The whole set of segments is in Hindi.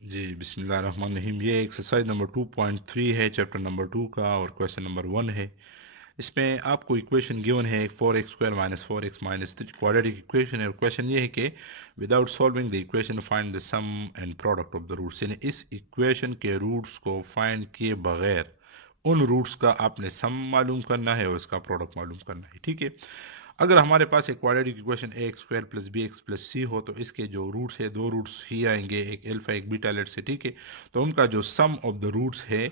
जी, बिस्मिल्लाहिर्रहमानिर्रहीम। ये एक्सरसाइज नंबर 2.3 है, चैप्टर नंबर 2 का, और क्वेश्चन नंबर 1 है। इसमें आपको इक्वेशन गिवन है 4x² minus 4x-3 quadratic equation है, और क्वेश्चन ये है कि without solving the equation find the sum and product of the roots. यानी इस इक्वेशन के रूट्स को फाइंड किए बगैर उन रूट्स का आपने सम मालूम करना है और इसका प्रोडक्ट मालूम करना है। ठीक है, अगर हमारे पास एक quadratic equation a² plus bx plus c हो, तो इसके जो रूट्स है, दो रूट्स ही आएंगे, एक अल्फा एक बीटा लेट से। ठीक है, तो उनका जो सम ऑफ द रूट्स है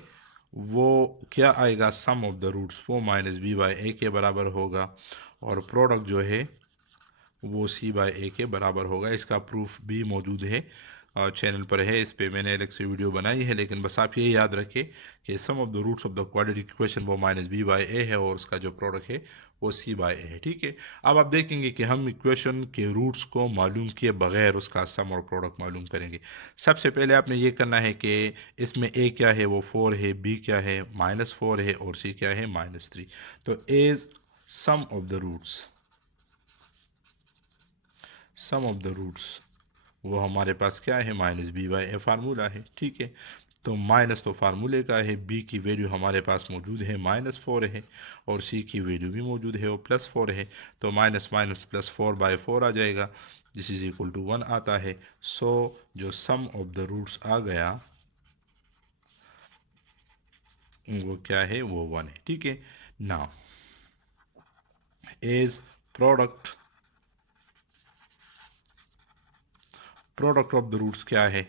वो क्या आएगा, सम ऑफ द रूट्स वो माइनस बी बाई ए के बराबर होगा, और प्रोडक्ट जो है वो सी बाय ए के बराबर होगा। इसका प्रूफ भी मौजूद है और चैनल पर है, इस पे मैंने अलग से वीडियो बनाई है। लेकिन बस आप ये याद रखें कि sum of the roots of the quadratic equation वो माइनस बी बाय ए है, और उसका जो प्रोडक्ट है वो सी बाय ए है। ठीक है, अब आप देखेंगे कि हम इक्वेशन के रूट्स को मालूम किए बगैर उसका सम और प्रोडक्ट मालूम करेंगे। सबसे पहले आपने ये करना है कि इसमें ए क्या है, वो 4 है, बी क्या है, -4 है, और सी क्या है, -3। तो as sum of the roots, sum of the roots वो हमारे पास क्या है, minus b by a formula है। ठीक है, तो माइनस तो फार्मूले का है, बी की वैल्यू हमारे पास मौजूद है, -4 है, और सी की वैल्यू भी मौजूद है, वो +4 है। तो माइनस माइनस प्लस 4/4 आ जाएगा, दिस इज इक्वल टू 1 आता है। सो जो सम ऑफ द रूट्स आ गया वो क्या है, वो 1 है। ठीक है, now as product, product of the roots क्या है,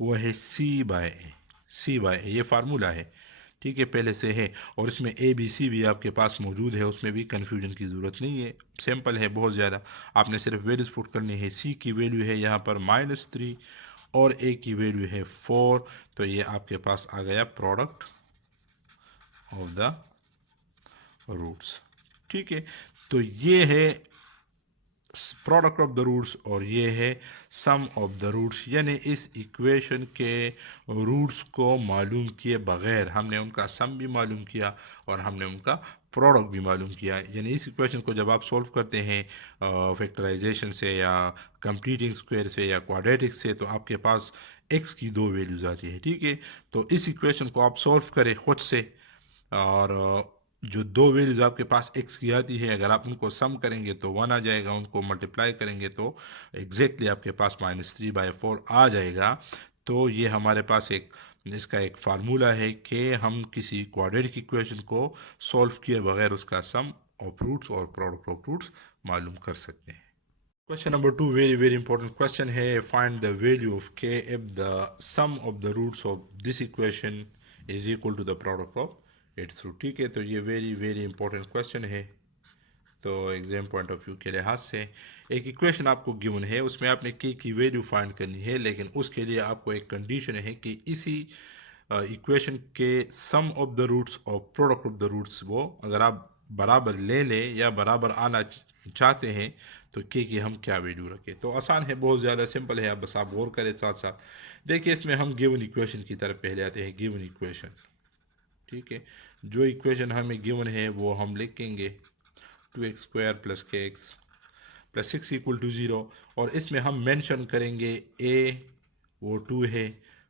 वो है सी बाय ए, सी बाय ए ये फार्मूला है। ठीक है, पहले से है, और इसमें ए बी सी भी आपके पास मौजूद है, उसमें भी कन्फ्यूजन की ज़रूरत नहीं है, सिंपल है बहुत ज़्यादा। आपने सिर्फ वैल्यूज पुट करनी है। सी की वैल्यू है यहाँ पर -3, और ए की वैल्यू है 4। तो ये आपके पास आ गया प्रोडक्ट ऑफ द रूट्स। ठीक है, तो ये है प्रोडक्ट ऑफ द रूट्स, और ये है सम ऑफ द रूट्स। यानी इस इक्वेशन के रूट्स को मालूम किए बगैर हमने उनका सम भी मालूम किया और हमने उनका प्रोडक्ट भी मालूम किया। यानी इस इक्वेशन को जब आप सॉल्व करते हैं फैक्टराइजेशन से या कंप्लीटिंग स्क्वायर से या क्वाड्रेटिक से, तो आपके पास एक्स की दो वैल्यूज आती है। ठीक है, तो इस इक्वेशन को आप सॉल्व करें खुद से, और जो दो वैल्यूज आपके पास एक्स की आती है, अगर आप उनको सम करेंगे तो 1 आ जाएगा, उनको मल्टीप्लाई करेंगे तो एग्जैक्टली आपके पास -3/4 आ जाएगा। तो ये हमारे पास एक इसका एक फार्मूला है कि हम किसी क्वाड्रेटिक इक्वेशन को सॉल्व किए बगैर उसका सम ऑफ रूट्स और प्रोडक्ट ऑफ रूट्स मालूम कर सकते हैं। Question number 2 very very important question है। Find the value of k if the sum of the roots of this equation is equal to the product of its root. ठीक है, तो ये वेरी वेरी इंपॉर्टेंट क्वेश्चन है। तो एग्जाम पॉइंट ऑफ व्यू के लिहाज से एक इक्वेशन आपको गिवन है, उसमें आपने के की वैल्यू फाइंड करनी है, लेकिन उसके लिए आपको एक कंडीशन है कि इसी इक्वेशन के सम ऑफ द रूट्स और प्रोडक्ट ऑफ द रूट्स वो अगर आप बराबर ले लें या बराबर आना चाहते हैं, तो के की हम क्या वैल्यू रखें। तो आसान है, बहुत ज़्यादा सिंपल है, आप बस आप गौर करें साथ साथ। देखिए, इसमें हम गिवन इक्वेशन की तरफ पहले आते हैं, गिवन इक्वेशन। ठीक है, जो इक्वेशन हमें गिवन है वो हम लिखेंगे 2x² प्लस के एक्स प्लस 6 इक्वल टू 0, और इसमें हम मेंशन करेंगे ए वो 2 है,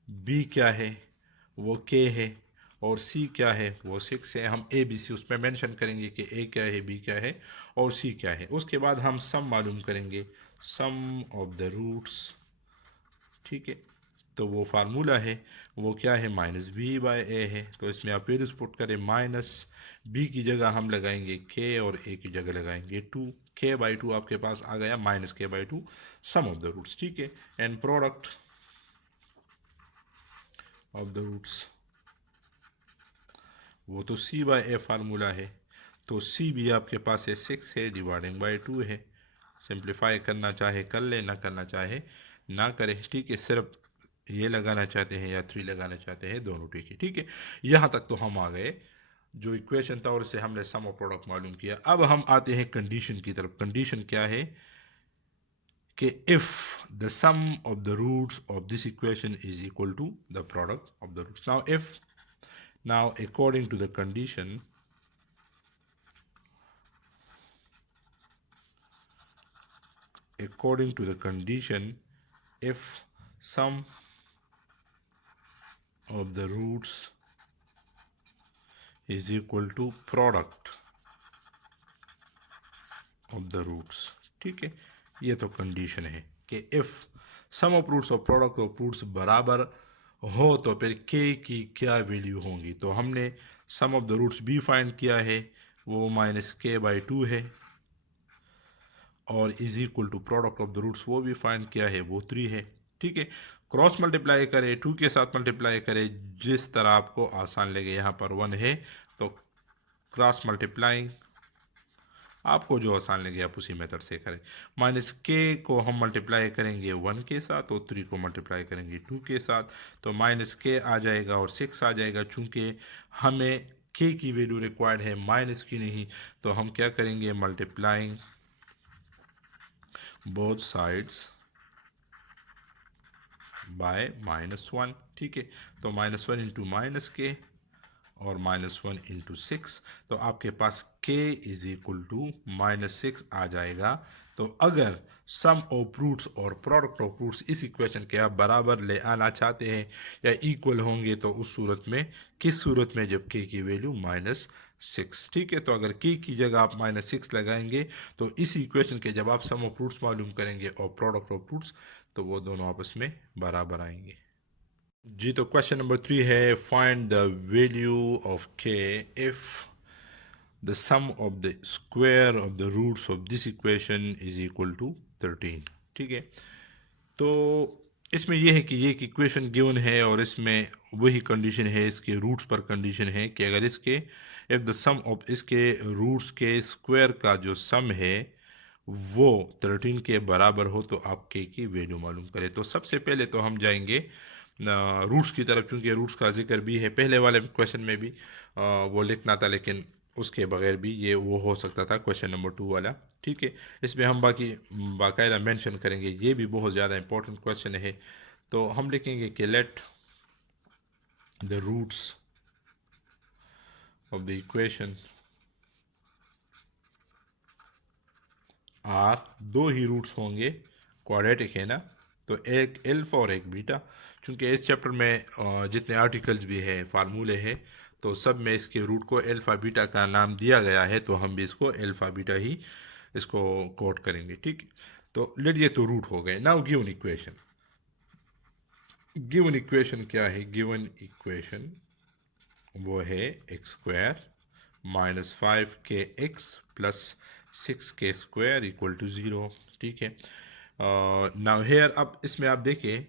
बी क्या है वो के है, और सी क्या है वो 6 है। हम ए बी सी उसमें मेंशन करेंगे कि ए क्या है, बी क्या है, और सी क्या है। उसके बाद हम सम मालूम करेंगे, सम ऑफ द रूट्स। ठीक है, तो वो फार्मूला है, वो क्या है, -b/a है। तो इसमें आप वैल्यूज पुट करें, माइनस बी की जगह हम लगाएंगे के, और ए की जगह लगाएंगे 2। k/2 आपके पास आ गया, -k/2 some of the roots. ठीक है, and product of the roots वो तो c/a फार्मूला है, तो c भी आपके पास है 6 है, डिवाइडिंग बाय 2 है। सिंप्लीफाई करना चाहे कर ले, ना करना चाहे ना करे। ठीक है, सिर्फ ये लगाना चाहते हैं या 3 लगाना चाहते हैं, दोनों ठीक है। ठीक है, यहाँ तक तो हम आ गए, जो इक्वेशन था और से हमने सम और प्रोडक्ट मालूम किया। अब हम आते हैं कंडीशन की तरफ। कंडीशन क्या है कि if the sum of the roots of this equation is equal to the product of the roots. Now if, now according to the condition, according to the condition, if sum of the roots is equal to product of the roots. ठीक है, ये तो कंडीशन है कि इफ सम ऑफ रूट्स और प्रोडक्ट ऑफ रूट्स बराबर हो तो फिर के की क्या वैल्यू होंगी। तो हमने सम ऑफ द रूट्स भी फाइंड किया है, वो -k/2 है, और is equal to product of the roots वो भी फाइंड किया है, वो 3 है। ठीक है, क्रॉस मल्टीप्लाई करें, 2 के साथ मल्टीप्लाई करें, जिस तरह आपको आसान लगे। यहाँ पर 1 है तो क्रॉस मल्टीप्लाइंग, आपको जो आसान लगे आप उसी मेथड से करें। -k को हम मल्टीप्लाई करेंगे 1 के साथ और 3 को मल्टीप्लाई करेंगे 2 के साथ, तो -k आ जाएगा और 6 आ जाएगा। चूंकि हमें k की वैल्यू रिक्वायर्ड है माइनस की नहीं, तो हम क्या करेंगे, मल्टीप्लाइंग बोथ साइड्स बाय -1। ठीक है, तो -1 इंटू -k और -1 इंटू 6, तो आपके पास k इज इक्वल टू -6 आ जाएगा। तो अगर सम ऑफ रूट्स और प्रोडक्ट ऑफ रूट्स इस इक्वेशन के आप बराबर ले आना चाहते हैं या इक्वल होंगे, तो उस सूरत में, किस सूरत में, जब k की वैल्यू -6। ठीक है, तो अगर k की जगह आप -6 लगाएंगे तो इस इक्वेशन के जब आप सम ऑफ रूट्स मालूम करेंगे और प्रोडक्ट ऑफ रूट्स, तो वो दोनों आपस में बराबर आएंगे। जी, तो क्वेश्चन नंबर 3 है, find the value of k if the sum of the square of the roots of this equation is equal to 13। ठीक है, तो इसमें यह है कि ये एक इक्वेशन गिवन है और इसमें वही कंडीशन है, इसके रूट्स पर कंडीशन है कि अगर इसके इफ द सम ऑफ इसके रूट्स के स्क्वायर का जो सम है वो 13 के बराबर हो तो आप k की वैल्यू मालूम करें। तो सबसे पहले तो हम जाएंगे रूट्स की तरफ, क्योंकि रूट्स का जिक्र भी है, पहले वाले क्वेश्चन में भी वो लिखना था, लेकिन उसके बगैर भी ये वो हो सकता था, क्वेश्चन नंबर 2 वाला। ठीक है, इसमें हम बाकायदा मेंशन करेंगे, ये भी बहुत ज़्यादा इंपॉर्टेंट क्वेश्चन है। तो हम लिखेंगे कि let the roots of the equation are, दो ही रूट्स होंगे, क्वाड्रेटिक है ना, तो एक एल्फा और एक बीटा। चूंकि इस चैप्टर में जितने आर्टिकल्स भी हैं, फार्मूले हैं, तो सब में इसके रूट को एल्फा बीटा का नाम दिया गया है, तो हम भी इसको एल्फा बीटा ही इसको कोट करेंगे। ठीक है, तो लेट, ये तो रूट हो गए। Now given equation, given equation क्या है, गिवन इक्वेशन वो है x² -5kx plus 6k² equal to 0। ठीक है, नाउ हेयर, अब इसमें आप देखिए,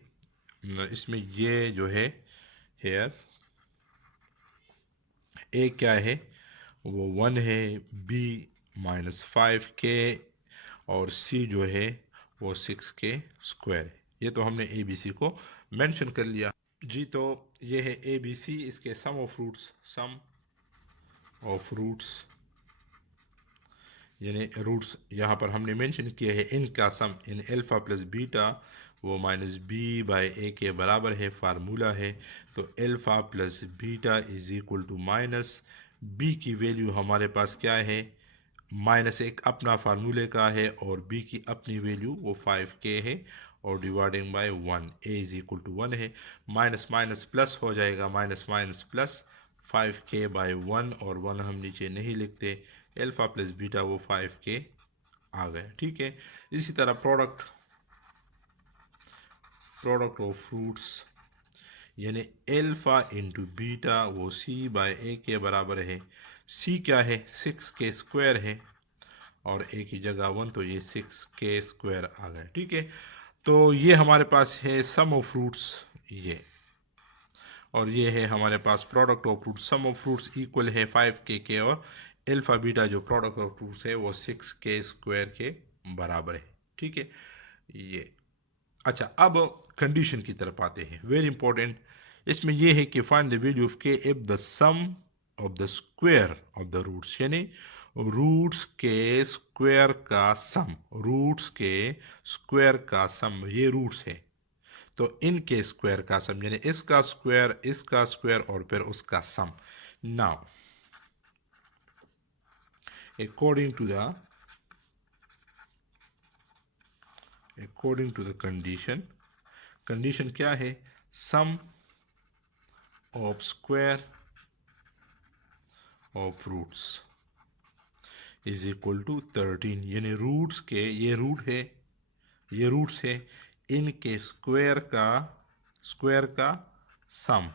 इसमें ये जो है हेयर ए क्या है, वो 1 है, बी -5k और सी जो है वो 6k² है। ये तो हमने ए बी सी को मेंशन कर लिया। जी, तो ये है ए बी सी, इसके sum of roots, sum of roots यानी रूट्स यहाँ पर हमने मेंशन किया है, इनका sum in alpha plus beta वो -b/a के बराबर है, फार्मूला है। तो alpha plus beta is equal to minus b की वैल्यू हमारे पास क्या है, -1 अपना फार्मूले का है और b की अपनी वैल्यू वो 5k है और dividing by 1, a is equal to 1 है। माइनस माइनस प्लस हो जाएगा, माइनस माइनस प्लस, 5k/1 और 1 हम नीचे नहीं लिखते, अल्फ़ा प्लस बीटा वो 5k आ गया। ठीक है, इसी तरह प्रोडक्ट ऑफ फ्रूट्स यानी अल्फ़ा इंटू बीटा वो c/a के बराबर है। c क्या है, 6k² है और a की जगह 1, तो ये 6k² आ गया। ठीक है, तो ये हमारे पास है सम ऑफ फ्रूट्स ये, और ये है हमारे पास product of roots. Sum of roots equal है 5k और अल्फ़ा बीटा जो प्रोडक्ट ऑफ फ्रूट्स है वो 6k² के बराबर है। ठीक है, ये अच्छा, अब कंडीशन की तरफ आते हैं, वेरी इंपॉर्टेंट। इसमें यह है कि find the value of k if the sum of the square of the roots, यानी रूट्स के स्क्वायर का सम, रूट्स के स्क्वायर का सम, ये रूट्स है, तो इनके स्क्वायर का सम यानी इसका स्क्वायर और फिर उसका sum. Now according to the condition, condition क्या है, sum of square of roots is equal to 13, यानी रूट्स के ये रूट्स है, इनके स्क्वायर का सम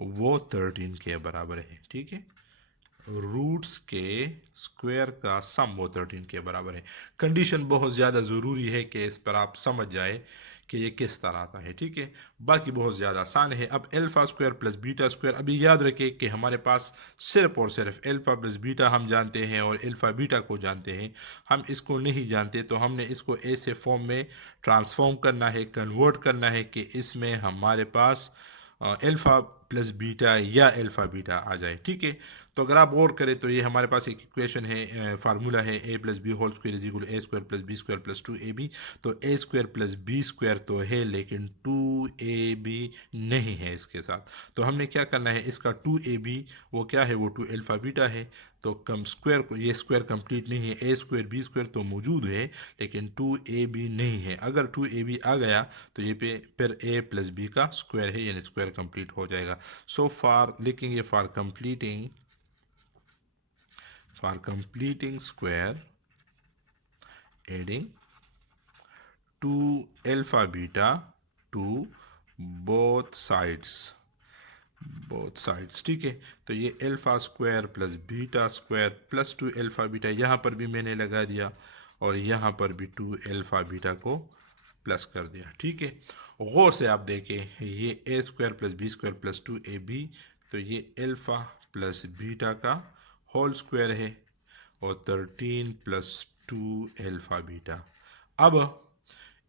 वो 13 के बराबर है। ठीक है, रूट्स के स्क्वायर का सम वो 13 के बराबर है। कंडीशन बहुत ज़्यादा ज़रूरी है कि इस पर आप समझ जाए कि ये किस तरह आता है। ठीक है, बाकी बहुत ज़्यादा आसान है। अब alpha square plus beta square, अभी याद रखें कि हमारे पास सिर्फ और सिर्फ अल्फ़ा प्लस बीटा हम जानते हैं और अल्फ़ा बीटा को जानते हैं, हम इसको नहीं जानते। तो हमने इसको ऐसे फॉर्म में ट्रांसफॉर्म करना है, कन्वर्ट करना है कि इसमें हमारे पास अल्फ़ा प्लस बीटा या अल्फ़ा बीटा आ जाए। ठीक है, तो अगर आप गौर करें तो ये हमारे पास एक इक्वेशन है, फार्मूला है A plus B whole square is equal A square plus B square plus 2ab। तो A square plus B square तो है, लेकिन 2ab नहीं है इसके साथ। तो हमने क्या करना है, इसका 2ab वो क्या है, वो 2 अल्फ़ा बीटा है। तो कम स्क्वायर को, ये स्क्वायर कंप्लीट नहीं है, ए स्क्वायर बी स्क्वायर तो मौजूद है लेकिन 2ab नहीं है। अगर 2ab आ गया तो ये पे फिर a प्लस बी का स्क्वायर है, यानी स्क्वायर कंप्लीट हो जाएगा। सो फॉर लिखेंगे for completing square adding 2 alpha beta to both sides। ठीक है, तो ये alpha square plus beta square plus 2 alpha beta यहाँ पर भी मैंने लगा दिया और यहाँ पर भी 2 अल्फ़ा बीटा को प्लस कर दिया। ठीक है, गौर से आप देखें, ये A square plus B square plus 2ab, तो ये अल्फ़ा प्लस बीटा का होल स्क्वायर है और 13 प्लस 2 अल्फ़ा बीटा। अब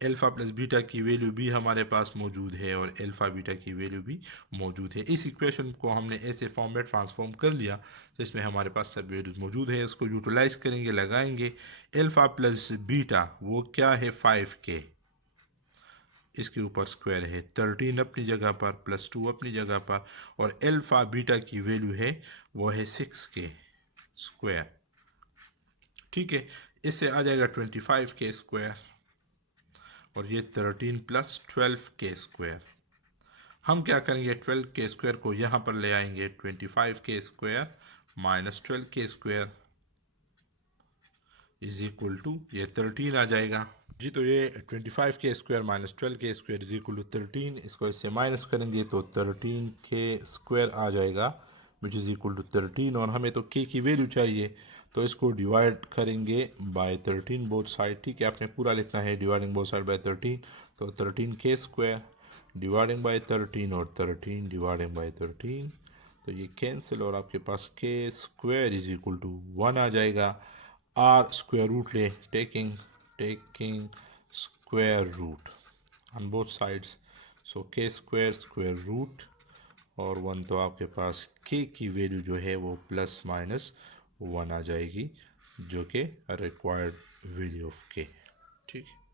अल्फ़ा प्लस बीटा की वैल्यू भी हमारे पास मौजूद है और अल्फ़ा बीटा की वैल्यू भी मौजूद है। इस इक्वेशन को हमने ऐसे फॉर्म में ट्रांसफॉर्म कर लिया जिसमें हमारे पास सब वैल्यूज मौजूद है। इसको यूटिलाइज करेंगे, लगाएंगे। अल्फ़ा प्लस बीटा वो क्या है, 5k, इसके ऊपर स्क्वायर है, 13 अपनी जगह पर प्लस 2 अपनी जगह पर, और अल्फ़ा बीटा की वैल्यू है वो है 6k स्क्वायर। ठीक है, इससे आ जाएगा 25k स्क्वायर और ये 13 प्लस 12k स्क्वायर। हम क्या करेंगे, 12k स्क्वायर को यहाँ पर ले आएंगे, 25k square minus 12k square is equal to ये 13 आ जाएगा जी। तो ये 25k square minus 12k square is equal to 13, इसको इससे माइनस करेंगे तो 13k स्क्वायर आ जाएगा विच इज़ इक्वल टू 13, और हमें तो k की वैल्यू चाहिए तो इसको डिवाइड करेंगे बाय 13 बोथ साइड। ठीक है, आपने पूरा लिखना है डिवाइडिंग बोथ साइड बाय 13, तो 13k स्क्वायर डिवाइडिंग बाय 13 और 13 डिवाइडिंग बाय 13, तो ये कैंसिल और आपके पास k square is equal to 1 आ जाएगा। r स्क्वायर रूट ले, taking square root on both sides, so k square square root और 1, तो आपके पास k की वैल्यू जो है वो प्लस माइनस 1 आ जाएगी जो कि रिक्वायर्ड वैल्यू ऑफ k। ठीक है।